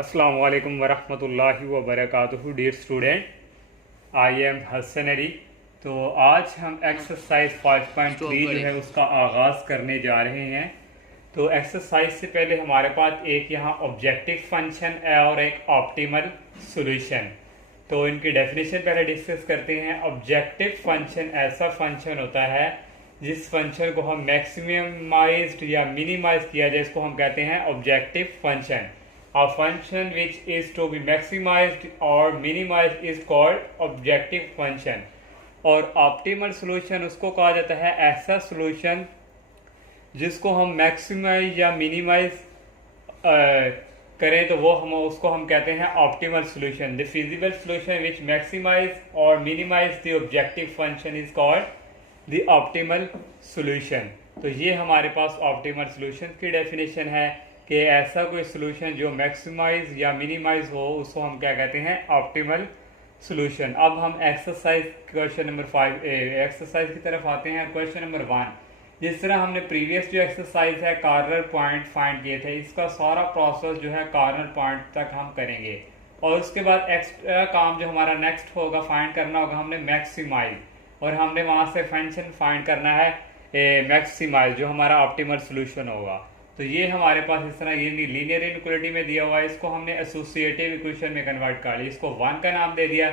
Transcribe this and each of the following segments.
अस्सलामु अलैकुम वरहमतुल्लाहि वबरकातुहू। Dear student, I am Hasan Ali. तो आज हम एक्सरसाइज 5.3 जो है उसका आगाज़ करने जा रहे हैं। तो एक्सरसाइज से पहले हमारे पास एक यहाँ ऑब्जेक्टिव फंक्शन है और एक ऑप्टिमल सॉल्यूशन। तो इनकी डेफिनेशन पहले डिस्कस करते हैं। ऑब्जेक्टिव फंक्शन ऐसा फंक्शन होता है जिस फंक्शन को हम मैक्सिमाइज्ड या मिनिमाइज किया जाए, इसको हम कहते हैं objective function. A function which is to be maximized or minimized is called objective function। और ऑप्टिमल सॉल्यूशन उसको कहा जाता है ऐसा सॉल्यूशन जिसको हम मैक्सिमाइज या मिनिमाइज करें, तो वो हम उसको हम कहते हैं optimal solution. The feasible solution which maximize और minimize the objective function is called the optimal solution. तो ये हमारे पास ऑप्टिमल सॉल्यूशन की डेफिनेशन है कि ऐसा कोई सॉल्यूशन जो मैक्सिमाइज या मिनिमाइज हो उसको हम क्या कहते हैं, ऑप्टिमल सॉल्यूशन। अब हम एक्सरसाइज क्वेश्चन नंबर 5 एक्सरसाइज की तरफ आते हैं। क्वेश्चन नंबर 1, जिस तरह हमने प्रीवियस जो एक्सरसाइज है कॉर्नर पॉइंट फाइंड किए थे, इसका सारा प्रोसेस जो है कॉर्नर पॉइंट तक हम करेंगे और उसके बाद एक्स्ट्रा काम जो हमारा नेक्स्ट होगा फाइंड करना होगा हमने मैक्सिमाइज, और हमने वहाँ से फंक्शन फाइंड करना है मैक्सिमाइज जो हमारा ऑप्टिमल सॉल्यूशन होगा। तो ये हमारे पास इस तरह ये लीनियर इनइक्वालिटी में दिया हुआ है, इसको हमने एसोसिएटिव इक्वेशन में कन्वर्ट कर लिया। इसको 1 का नाम दे दिया।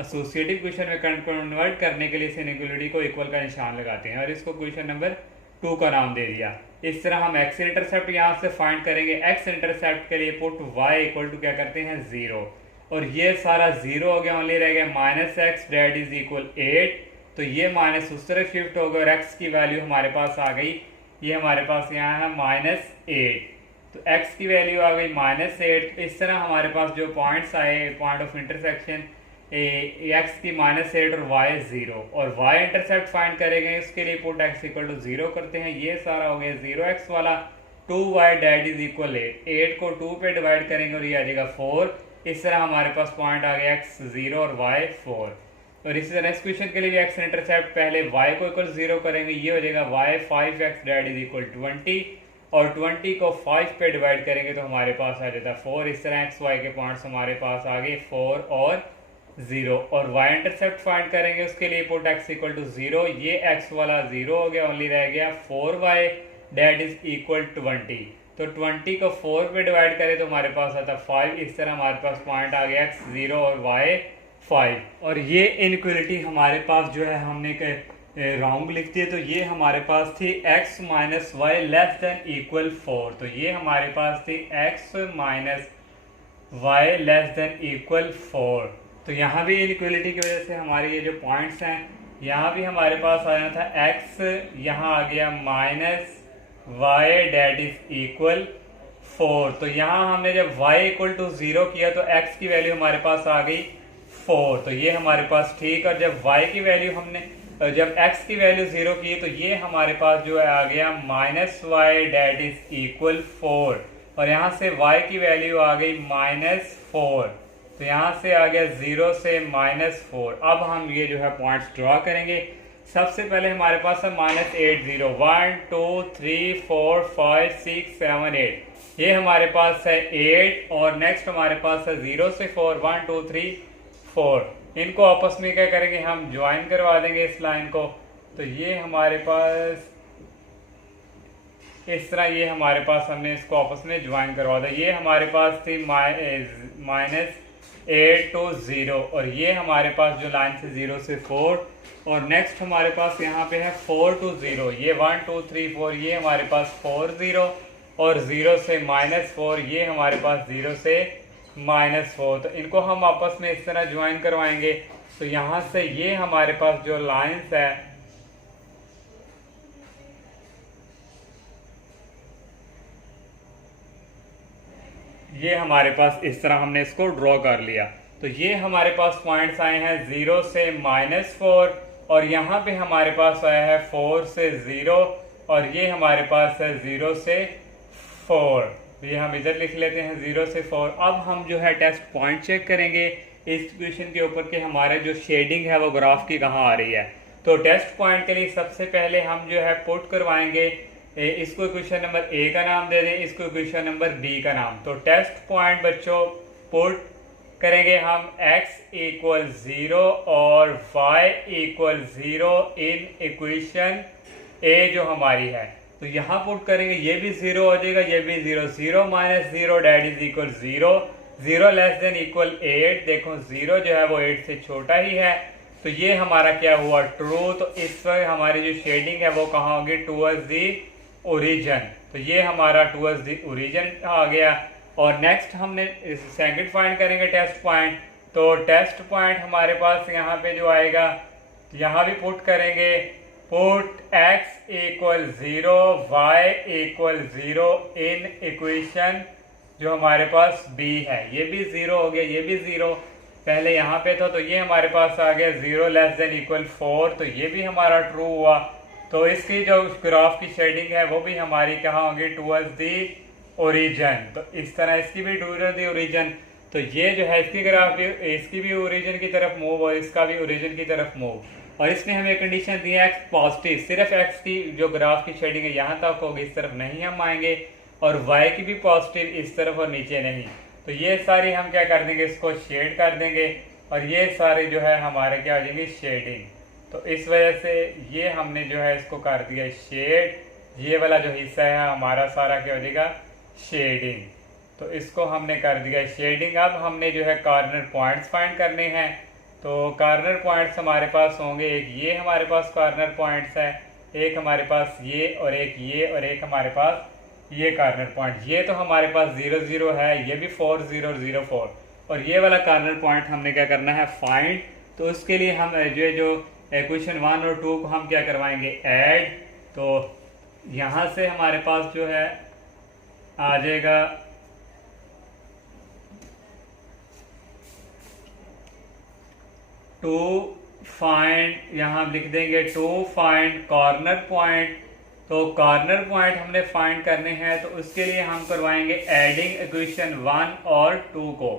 एसोसिएटिव इक्वेशन में कन्वर्ट करने के लिए इस इनइक्वालिटी को इक्वल का निशान लगाते हैं और इसको इक्वेशन नंबर 2 का नाम दे दिया। इस तरह हम एक्स इंटरसेप्ट यहाँ से फाइंड करेंगे। एक्स इंटरसेप्ट के लिए पुट वाई इक्वल टू क्या करते हैं 0, और ये सारा 0 हो गया, ओनली रह गया -x डेट इज इक्वल 8। तो ये माइनस उस तरफ शिफ्ट हो गया और एक्स की वैल्यू हमारे पास आ गई, ये हमारे पास यहाँ है -8। तो x की वैल्यू आ गई -8। इस तरह हमारे पास जो पॉइंट्स आए पॉइंट ऑफ इंटरसेक्शन x की -8 और y 0, और y इंटरसेप्ट फाइंड करेंगे। इसके लिए पुट x इक्वल टू 0 करते हैं। ये सारा हो गया 0x वाला, 2y डेट इज इक्वल 8 को 2 पे डिवाइड करेंगे और ये आ जाएगा 4। इस तरह हमारे पास पॉइंट आ गया x 0 और y 4। और इसी तरह नेक्स्ट क्वेश्चन के लिए भी एक्स इंटरसेप्ट पहले y को इक्वल 0 करेंगे, ये हो जाएगा y 5x date is equal 20, और 20 को 5 पे डिवाइड करेंगे तो हमारे पास आ जाता है 4। इस तरह एक्स वाई के पॉइंट्स हमारे पास आ गए 4 और 0। और y इंटरसेप्ट फाइंड करेंगे, उसके लिए पुट x इक्वल टू 0, ये x वाला 0 हो गया, ओनली रह गया 4y डेट इज इक्वल 20। तो 20 को 4 पे डिवाइड करें तो हमारे पास आता है 5। इस तरह हमारे पास पॉइंट आ गया x 0 और y 5। और ये इनइक्वालिटी हमारे पास जो है हमने रॉन्ग लिख दिए, तो ये हमारे पास थी x minus y less than equal 4। तो ये हमारे पास थी x minus y less than equal 4। तो यहाँ भी इनइक्वालिटी की वजह से हमारे ये जो पॉइंट्स हैं यहाँ भी हमारे पास आया था x, यहाँ आ गया minus y that is equal 4। तो यहाँ हमने जब y इक्वल टू 0 किया तो x की वैल्यू हमारे पास आ गई 4। तो ये हमारे पास ठीक, और जब y की वैल्यू हमने जब x की वैल्यू 0 की तो ये हमारे पास जो है आ गया -y डेट इज इक्वल 4, और यहाँ से y की वैल्यू आ गई -4। तो यहाँ से आ गया 0 से -4। अब हम ये जो है पॉइंट्स ड्रॉ करेंगे। सबसे पहले हमारे पास है -8 0 1 2 3 4 5 6 7 8, ये हमारे पास है 8, और नेक्स्ट हमारे पास है 0 से 4 1 2 3 4। इनको आपस में क्या करेंगे, हम ज्वाइन करवा देंगे इस लाइन को। तो ये हमारे पास इस तरह ये हमारे पास हमने इसको आपस में ज्वाइन करवा दिया। ये हमारे पास थी -8 to 0, और ये हमारे पास जो लाइन थी 0 से 4, और नेक्स्ट हमारे पास यहाँ पे है 4 to 0, ये 1 2 3 4, ये हमारे पास 4 0, और 0 से -4, ये हमारे पास 0 से -4। तो इनको हम आपस में इस तरह ज्वाइन करवाएंगे। तो यहाँ से ये हमारे पास जो लाइंस है ये हमारे पास इस तरह हमने इसको ड्रॉ कर लिया। तो ये हमारे पास पॉइंट्स आए हैं 0 से -4, और यहाँ पे हमारे पास आया है 4 से 0, और ये हमारे पास है 0 से 4। तो ये हम इधर लिख लेते हैं 0 से 4। अब हम जो है टेस्ट पॉइंट चेक करेंगे इस क्वेश्चन के ऊपर कि हमारे जो शेडिंग है वो ग्राफ की कहाँ आ रही है। तो टेस्ट पॉइंट के लिए सबसे पहले हम जो है पुट करवाएंगे इसको इक्वेशन नंबर ए का नाम दे दें, इसको इक्वेशन नंबर बी का नाम। तो टेस्ट पॉइंट बच्चों पुट करेंगे हम x इक्वल 0 और y इक्वल 0 इन इक्वेशन ए जो हमारी है। तो यहाँ पुट करेंगे, ये भी 0 हो जाएगा, ये भी 0, 0 minus 0 that is equal 0, 0 less than equal 8। देखो 0 जो है वो 8 से छोटा ही है, तो ये हमारा क्या हुआ, ट्रू। तो इस वक्त हमारी जो शेडिंग है वो कहाँ होगी, टूवर्ड्स दी ओरिजिन। तो ये हमारा टूवर्ड्स दी ओरिजिन आ गया। और नेक्स्ट हमने सेकंड फाइंड करेंगे टेस्ट पॉइंट। तो टेस्ट पॉइंट हमारे पास यहाँ पे जो आएगा, यहाँ भी पुट करेंगे, put x equal 0 y equal 0 in equation जो हमारे पास b है। ये भी 0 हो गया, ये भी 0 पहले यहाँ पे था, तो ये हमारे पास आ गया 0 लेस देन इक्वल 4, तो ये भी हमारा ट्रू हुआ। तो इसकी जो ग्राफ की शेडिंग है वो भी हमारी कहाँ होगी, टूवर्ड्स दी ओरिजिन। तो इस तरह इसकी भी टूवर्ड्स दी ओरिजिन। तो ये जो है इसकी ग्राफ भी, इसकी भी ओरिजिन की तरफ मूव और इसका भी ओरिजिन की तरफ मूव। और इसमें हमें कंडीशन दी है x पॉजिटिव, सिर्फ x की जो ग्राफ की शेडिंग है यहाँ तक होगी, इस तरफ नहीं हम आएंगे, और y की भी पॉजिटिव इस तरफ और नीचे नहीं। तो ये सारी हम क्या कर देंगे, इसको शेड कर देंगे, और ये सारे जो है हमारे क्या हो जाएंगे, शेडिंग। तो इस वजह से ये हमने जो है इसको कर दिया शेड। ये वाला जो हिस्सा है हमारा सारा क्या हो जाएगा, शेडिंग। तो इसको हमने कर दिया शेडिंग। अब हमने जो है कॉर्नर पॉइंट्स फाइंड करने हैं। तो कॉर्नर पॉइंट्स हमारे पास होंगे, एक ये हमारे पास कॉर्नर पॉइंट्स है, एक हमारे पास ये, और एक ये, और एक हमारे पास ये कॉर्नर पॉइंट। ये तो हमारे पास 0 0 है, ये भी 4 0 0 4, और ये वाला कॉर्नर पॉइंट हमने क्या करना है, फाइंड। तो उसके लिए हम जो इक्वेशन 1 और 2 को हम क्या करवाएंगे, ऐड। तो यहाँ से हमारे पास जो है आ जाएगा टू फाइंड, यहाँ लिख देंगे टू फाइंड कॉर्नर पॉइंट। तो कॉर्नर पॉइंट हमने फाइंड करने हैं, तो उसके लिए हम करवाएंगे एडिंग इक्वेशन 1 और 2 को,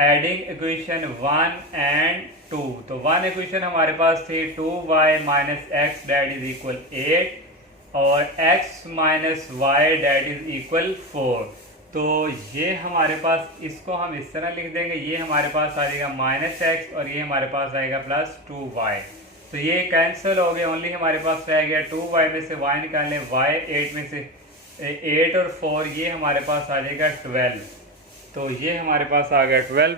एडिंग इक्वेशन 1 एंड 2। तो 1 इक्वेशन हमारे पास थी 2y minus x that is equal 8, और x minus y that is equal 4। तो ये हमारे पास, इसको हम इस तरह लिख देंगे, ये हमारे पास आ जाएगा माइनस एक्स, और ये हमारे पास आएगा प्लस 2y। तो ये कैंसिल हो गए, ओनली हमारे पास रह गया 2y में से y निकाल लें, y 8 में से 8 और 4, ये हमारे पास आ जाएगा 12। तो ये हमारे पास आ गया 12।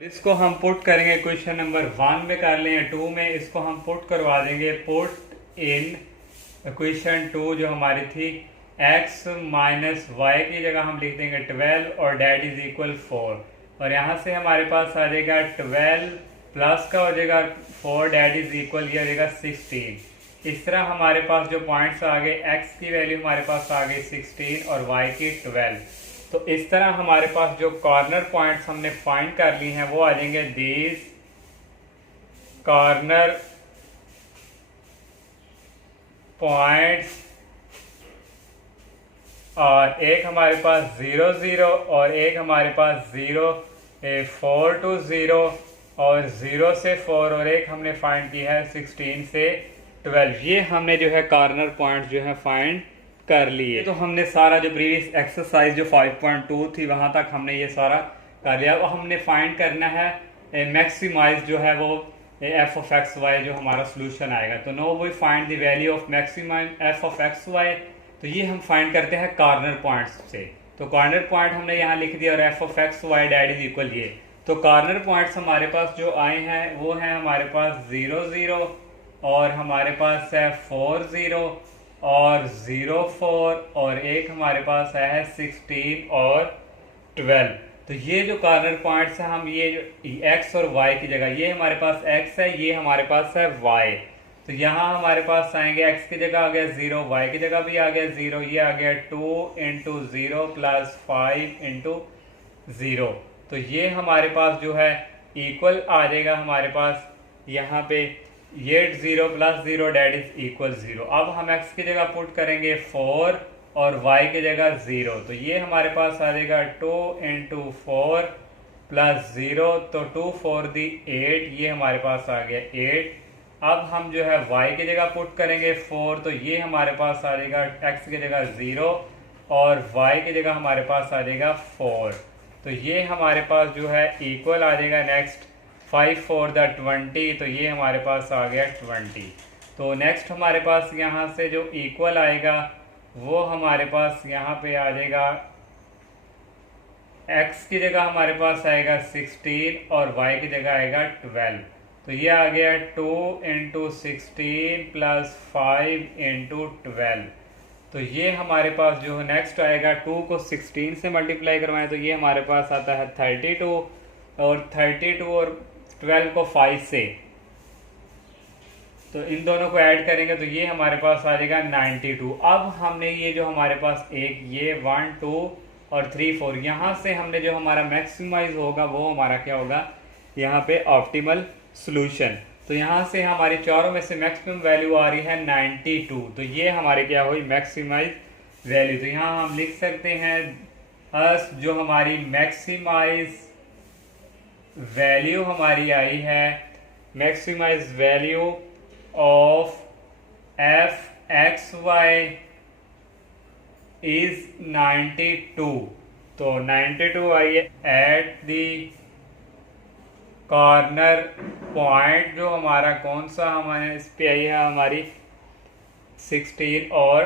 इसको हम पुट करेंगे क्वेश्चन नंबर 1 में कर लें, 2 में इसको हम पुट करवा देंगे। पुट इन क्वेश्चन 2 जो हमारी थी, x माइनस वाई की जगह हम लिख देंगे 12 और डैट इज इक्वल 4, और यहाँ से हमारे पास आ जाएगा 12 प्लस का हो जाएगा 4 डैट इज इक्वल, ये हो जाएगा 16। इस तरह हमारे पास जो पॉइंट्स आ गए, x की वैल्यू हमारे पास आ गई 16 और y की 12। तो इस तरह हमारे पास जो कॉर्नर पॉइंट्स हमने फाइंड कर ली हैं वो आ जाएंगे दीज कॉर्नर पॉइंट्स, और एक हमारे पास 0 0 और एक हमारे पास 0 4 to 0 और 0 से 4, और एक हमने फाइंड किया है 16 से 12। ये हमने जो है कॉर्नर पॉइंट जो है फाइंड कर लिए। तो हमने सारा जो प्रीवियस एक्सरसाइज जो 5.2 थी वहां तक हमने ये सारा कर लिया। अब हमने फाइंड करना है मैक्सिमाइज जो है वो एफ ऑफ एक्स वाई जो हमारा सोल्यूशन आएगा। तो now we find the value of maximum f of x y. तो ये हम फाइंड करते हैं कॉर्नर पॉइंट्स से। तो कॉर्नर पॉइंट हमने यहाँ लिख दिया, और f of x y that is equal ये। तो कॉर्नर पॉइंट्स हमारे पास जो आए हैं वो हैं हमारे पास 0 0 और हमारे पास है 4 0 और 0 4, और एक हमारे पास है 16 और 12। तो ये जो कॉर्नर पॉइंट्स हैं, हम ये जो x और y की जगह, ये हमारे पास x है, ये हमारे पास है y। तो यहाँ हमारे पास आएंगे x की जगह आ गया 0, y की जगह भी आ गया 0, ये आ गया 2 इंटू 0 प्लस 5 इंटू 0। तो ये हमारे पास जो है इक्वल आ जाएगा हमारे पास यहाँ पे ये 0 प्लस 0 डैट इज इक्वल 0। अब हम x की जगह पुट करेंगे 4 और y की जगह 0। तो ये हमारे पास आ जाएगा 2 इंटू 4 प्लस 0, तो 2 4 दी 8, ये हमारे पास आ गया 8। अब हम जो है y की जगह पुट करेंगे 4, तो ये हमारे पास आ जाएगा x की जगह 0 और y की जगह हमारे पास आ जाएगा 4। तो ये हमारे पास जो है इक्वल आ जाएगा। नेक्स्ट 5 4 द 20, तो ये हमारे पास आ गया 20। तो नेक्स्ट हमारे पास यहाँ से जो इक्वल आएगा वो हमारे पास यहाँ पे आ जाएगा, x की जगह हमारे पास आएगा 16 और y की जगह आएगा 12। तो ये आ गया 2 इंटू 16 प्लस 5 इंटू 12। तो ये हमारे पास जो है नेक्स्ट आएगा, 2 को 16 से मल्टीप्लाई करवाएं तो ये हमारे पास आता है 32 और 32 और 12 को 5 से, तो इन दोनों को ऐड करेंगे तो ये हमारे पास आ जाएगा 92। अब हमने ये जो हमारे पास एक ये 1 2 और 3 4 यहाँ से हमने जो हमारा मैक्सिमाइज होगा वो हमारा क्या होगा, यहाँ पे ऑप्टिमल सॉल्यूशन। तो यहाँ से हमारी चारों में से मैक्सिमम वैल्यू आ रही है 92, तो ये हमारे क्या हुई मैक्सिमाइज वैल्यू। तो यहाँ हम लिख सकते हैं अस जो हमारी मैक्सिमाइज वैल्यू हमारी आई है, maximize value of f x y is 92। तो 92 आई है एट दी कॉर्नर पॉइंट, जो हमारा कौन सा हमारे इस पे आई है हमारी 16 और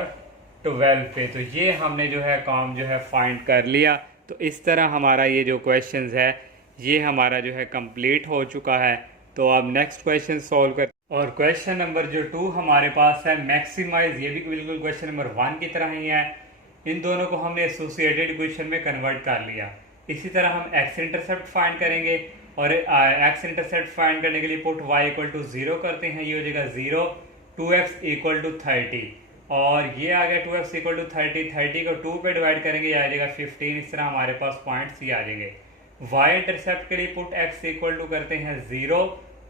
12 पे। तो ये हमने जो है काम जो है फाइंड कर लिया। तो इस तरह हमारा ये जो क्वेश्चंस है ये हमारा जो है कंप्लीट हो चुका है। तो अब नेक्स्ट क्वेश्चन सॉल्व कर, और क्वेश्चन नंबर जो 2 हमारे पास है मैक्सिमाइज, ये भी बिल्कुल क्वेश्चन नंबर 1 की तरह ही है। इन दोनों को हमने एसोसिएटेड इक्वेशन में कन्वर्ट कर लिया। इसी तरह हम एक्स इंटरसेप्ट फाइंड करेंगे और एक्स इंटरसेप्ट फाइंड करने के लिए पुट y इक्वल टू 0 करते हैं, ये हो जाएगा 0, 2x इक्वल टू 30 और ये आ गया 2x इक्वल टू 30, 30 को 2 पे डिवाइड करेंगे ये आ जाएगा 15। इस तरह हमारे पास पॉइंट्स ये आ जाएंगे। y इंटरसेप्ट के लिए पुट x इक्वल टू करते हैं 0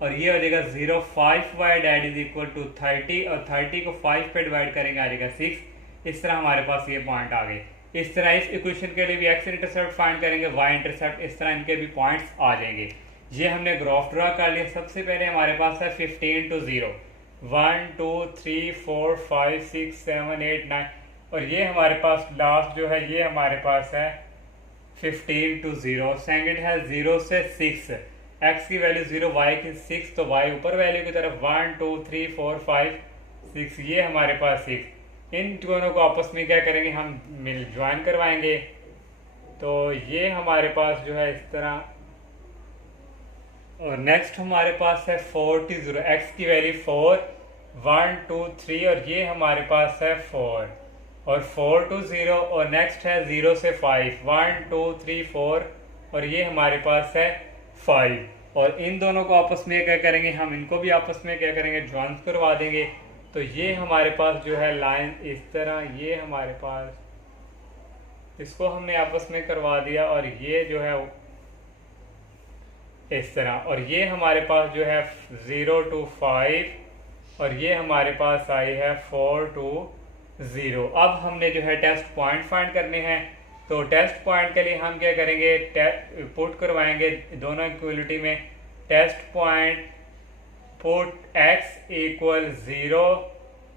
और ये हो जाएगा 0, 5y that is equal to 30 और 30 को 5 पे डिवाइड करेंगे आ जाएगा 6। इस तरह हमारे पास ये पॉइंट आ गए। इस तरह इस इक्वेशन के लिए भी x इंटरसेप्ट फाइंड करेंगे, y इंटरसेप्ट, इस तरह इनके भी पॉइंट्स आ जाएंगे। ये हमने ग्राफ ड्रा कर लिया। सबसे पहले हमारे पास है 15 to 0, 1 2 3 4 5 6 7 8 9 और ये हमारे पास लास्ट जो है ये हमारे पास है 15 to 0। सेकंड है 0 से 6, x की वैल्यू 0, y की 6, तो y ऊपर वैल्यू की तरफ 1 2 3 4 5 6, ये हमारे पास 6। इन दोनों को आपस में क्या करेंगे, हम मिल ज्वाइन करवाएंगे। तो ये हमारे पास जो है इस तरह, और नेक्स्ट हमारे पास है 4 to 0, x की वैल्यू 4, 1 2 3 और ये हमारे पास है 4 और 4 to 0 और नेक्स्ट है 0 से 5, 1 2 3 4 और ये हमारे पास है 5। और इन दोनों को आपस में क्या करेंगे, हम इनको भी आपस में क्या करेंगे ज्वाइन करवा देंगे। तो ये हमारे पास जो है लाइन इस तरह, ये हमारे पास इसको हमने आपस में करवा दिया और ये जो है इस तरह, और ये हमारे पास जो है 0 to 5 और ये हमारे पास आई है 4 to 0। अब हमने जो है टेस्ट पॉइंट फाइंड करने हैं। तो टेस्ट पॉइंट के लिए हम क्या करेंगे, पुट करवाएंगे दोनों इक्वलिटी में। Test point put x equal 0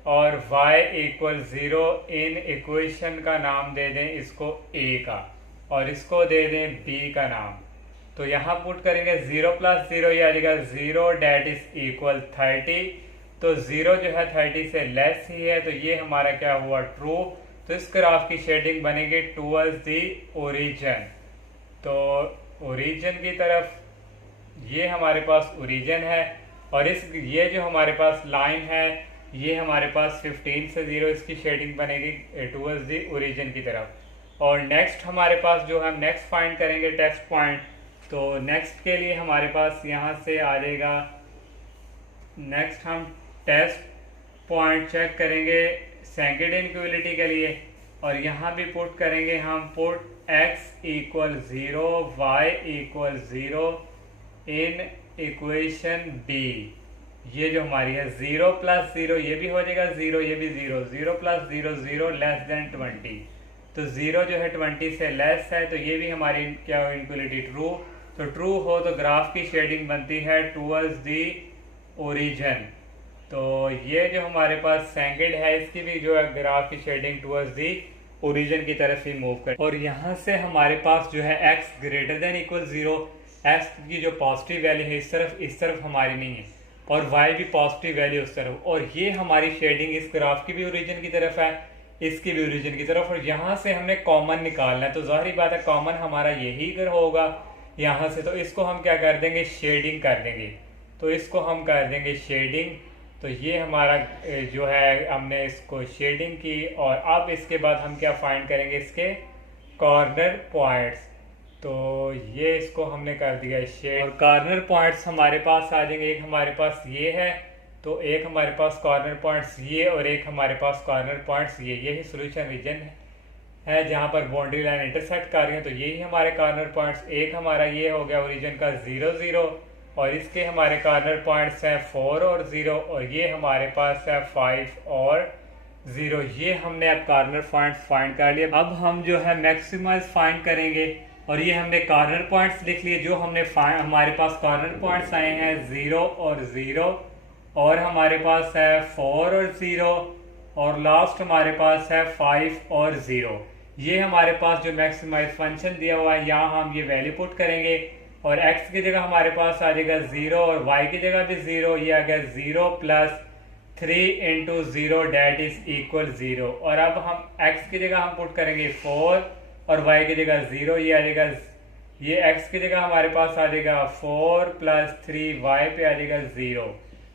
और y इक्वल 0, इन इक्वेशन का नाम दे दें इसको a का और इसको दे दें b का नाम। तो यहाँ पुट करेंगे 0 प्लस 0, ये आ जाएगा 0 डैट इज इक्वल 30। तो 0 जो है 30 से लेस ही है, तो ये हमारा क्या हुआ ट्रू। तो इस ग्राफ की शेडिंग बनेगी टूवर्ड्स दी ओरिजिन। तो ओरिजिन की तरफ ये हमारे पास ओरिजिन है और इस ये जो हमारे पास लाइन है ये हमारे पास 15 से 0, इसकी शेडिंग बनेगी टूवर्ड्स दी ओरिजिन की तरफ। और नेक्स्ट हमारे पास जो हम नेक्स्ट फाइंड करेंगे टेस्ट पॉइंट। तो नेक्स्ट के लिए हमारे पास यहाँ से आ जाएगा, नेक्स्ट हम टेस्ट पॉइंट चेक करेंगे सेकंड इनक्वलिटी के लिए और यहाँ भी पुट करेंगे हम put x equal 0, y equal 0 in equation b। ये जो हमारी है 0 प्लस 0, ये भी हो जाएगा 0, ये भी 0, 0 प्लस 0 0 लेस देन 20। तो 0 जो है 20 से लेस है, तो ये भी हमारी क्या हो इनक्वलिटी ट्रू। तो ट्रू हो तो ग्राफ की शेडिंग बनती है टूवर्ड्स दी ओरिजिन। तो ये जो हमारे पास सेकंड है इसकी भी जो है ग्राफ की शेडिंग टुवर्ड्स दी ओरिजिन की तरफ ही मूव कर, और यहाँ से हमारे पास जो है x greater than equal 0, x की जो पॉजिटिव वैल्यू है इस तरफ हमारी नहीं है, और y भी पॉजिटिव वैल्यू उस तरफ, और ये हमारी शेडिंग इस ग्राफ की भी ओरिजिन की तरफ है, इसकी भी ओरिजिन की तरफ, और यहाँ से हमने कॉमन निकालना है। तो जाहिर बात है कॉमन हमारा यही अगर होगा यहाँ से, तो इसको हम क्या कर देंगे, शेडिंग कर देंगे। तो इसको हम कर देंगे शेडिंग। तो ये हमारा जो है हमने इसको शेडिंग की, और अब इसके बाद हम क्या फाइंड करेंगे, इसके कॉर्नर पॉइंट्स। तो ये इसको हमने कर दिया शेड, और कॉर्नर पॉइंट्स हमारे पास आ जाएंगे। एक हमारे पास ये है, तो एक हमारे पास कॉर्नर पॉइंट्स ये, और एक हमारे पास कॉर्नर पॉइंट्स ये। यही सोल्यूशन रीजन है जहाँ पर बाउंड्री लाइन इंटरसेक्ट कर रही है। तो यही हमारे कॉर्नर पॉइंट्स, एक हमारा ये हो गया ओरिजिन का 0 0, और इसके हमारे कॉर्नर पॉइंट्स हैं 4 और 0, और ये हमारे पास है 5 और 0। ये हमने अब कॉर्नर पॉइंट्स फाइंड कर लिए। अब हम जो है मैक्सिमाइज फाइंड करेंगे, और ये हमने कॉर्नर पॉइंट्स लिख लिए। जो हमने हमारे पास कॉर्नर पॉइंट्स आए हैं 0 और 0, और हमारे पास है 4 और 0, और लास्ट हमारे पास है 5 और 0। ये हमारे पास जो मैक्सिमाइज फंक्शन दिया हुआ है, यहाँ हम ये वैल्यू पुट करेंगे, और x की जगह हमारे पास आ जाएगा 0, और y की जगह भी 0। ये आ गया 0 plus 3 into 0 that is equal 0। और अब हम x की जगह हम पुट करेंगे 4, और y की जगह 0। ये आ जाएगा, ये x की जगह हमारे पास आ जाएगा 4 प्लस 3, y पे आ जाएगा 0,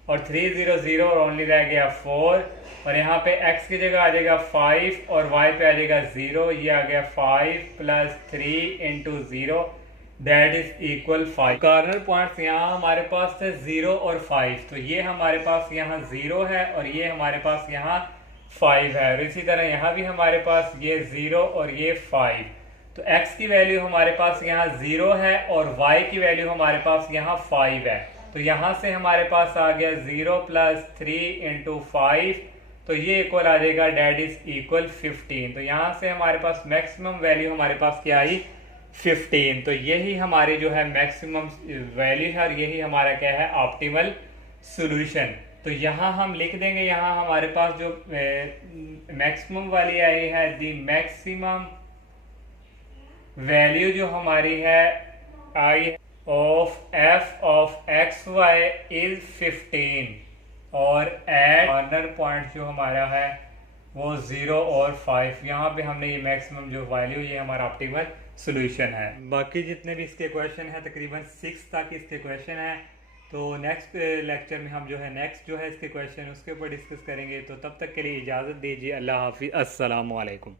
और 3 0 0, और ओनली रह गया 4, और यहाँ पे x की जगह आ जाएगा 5, और y पे आ जाएगा 0। ये आ गया 5 plus 3 into 0 that is equal 5। Corner points यहाँ हमारे पास थे 0 और 5, तो ये हमारे पास यहाँ 0 है, और ये हमारे पास यहाँ 5 है, और इसी तरह यहाँ भी हमारे पास ये 0 और ये 5। तो x की वैल्यू हमारे पास यहाँ 0 है, और y की वैल्यू हमारे पास यहाँ 5 है। तो यहाँ से हमारे पास आ गया 0 प्लस 3 इंटू 5, तो ये इक्वल आ जाएगा डेट इज इक्वल 15। तो यहाँ से हमारे पास मैक्सिमम वैल्यू हमारे पास क्या आई, 15। तो यही हमारी जो है मैक्सिमम वैल्यू है, और यही हमारा क्या है, ऑप्टिमल सॉल्यूशन। तो यहाँ हम लिख देंगे, यहाँ हमारे पास जो मैक्सिमम वाली आई है, दी मैक्सिमम वैल्यू जो हमारी है I of f of xy is 15, और एट कॉर्नर पॉइंट जो हमारा है वो 0 और 5। यहाँ पे हमने ये मैक्सिमम जो वैल्यू, ये हमारा ऑप्टिमल सॉल्यूशन है। बाकी जितने भी इसके क्वेश्चन हैं तकरीबन 6 तक इसके क्वेश्चन हैं। तो नेक्स्ट लेक्चर में हम जो है नेक्स्ट जो है इसके क्वेश्चन उसके ऊपर डिस्कस करेंगे। तो तब तक के लिए इजाज़त दीजिए। अल्लाह हाफिज़, अस्सलाम वालेकुम।